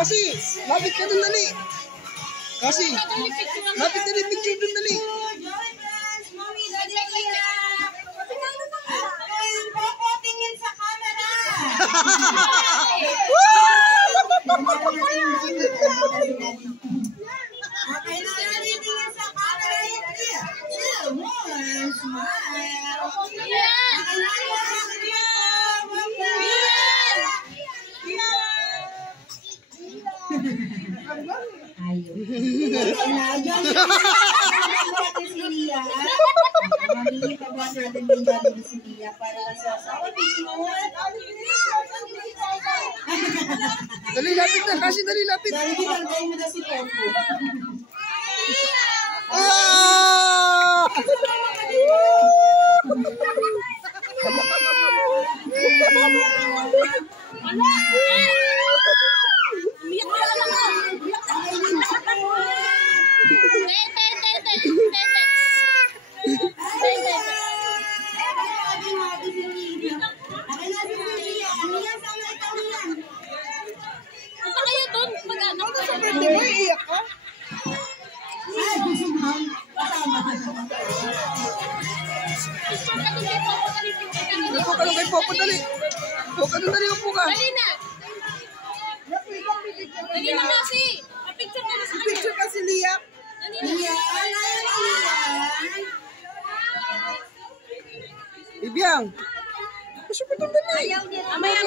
Kasi, lapit ka dun, dali. Kasi, lapit ka din picture dun, dali. Tingin sa camera. Dali, lapit na. Kasi, dali, lapit. Ah! Hindi mo iiyak ka? Upo ka lang kay Popo, dali. Upo ka lang, dali, upo ka. Dali na. Dali na kasi. Picture ka na sa Picture kasi, Lia. Ibiyang. Gusto ko itong dali. Mamaya.